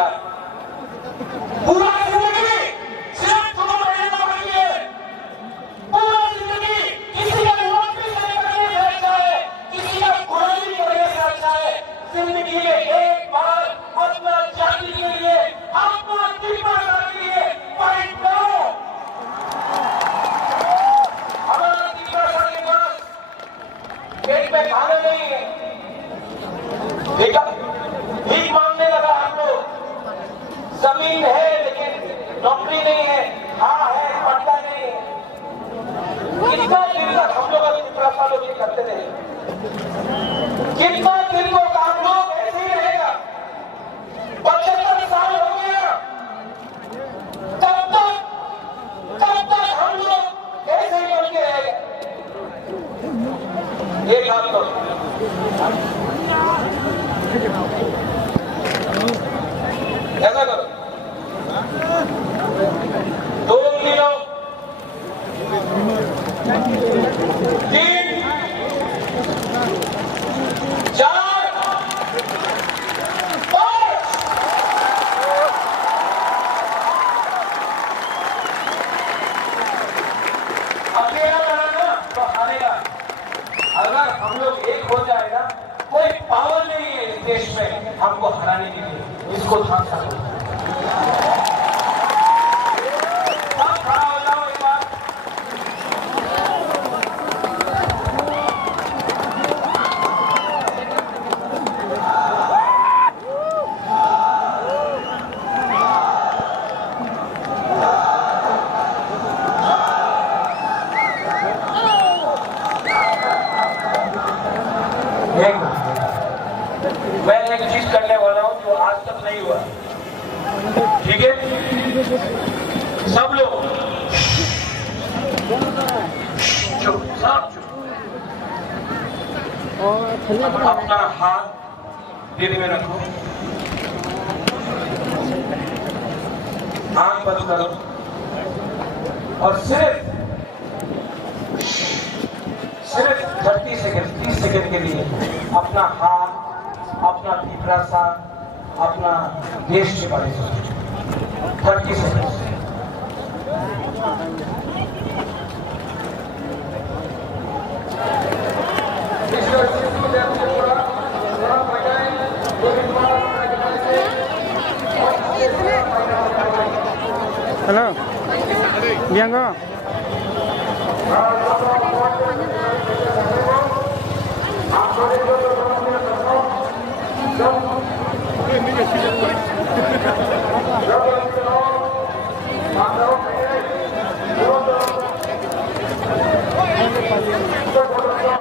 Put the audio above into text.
मांगा पूरा जिंदगी सिर्फ 2 महीनों के लिए, पूरा जिंदगी किसी का नौकरी करने से अच्छा है, किसी का गुलामी करने से अच्छा है जिंदगी में एक बार अपना जाति के लिए, अपना दीपक के लिए फाइट करो। हमारा दीपक के पास पेट में खाना नहीं है, ठीक है, भीख मांगने लगा हम लोग, जमीन है लेकिन नौकरी नहीं है, हाँ है पट्टा नहीं है। कितना दिन तक हम लोग अभी 15 सालों ये करते रहे, कितना दिन को काम लोग ऐसे ही रहेगा। 75 साल हो गया, तब तक हम लोग ऐसे ही बन के रहेंगे। एक हाथ तो ऐसा करो, 2 उंगलियों 3 4 5 अकेला बनाना तो हारेगा। अगर हम लोग एक हो जाएगा, कोई पावर नहीं है इस देश में हमको हराने के लिए, इसको ध्यान से रखो। सब खड़ा हो जाओ एक बार। मैं एक चीज करने वाला हूं जो आज तक नहीं हुआ, ठीक है? सब लोग चुप, सब चुप। अपना हाथ दिल में रखो, आंख बंद करो और सिर्फ 30 सेकंड 30 सेकंड के लिए अपना हाथ, अपना तीसरा सा, अपना देश के बारे में सोचो। 30 second. Hello Bianco. Não, não, não.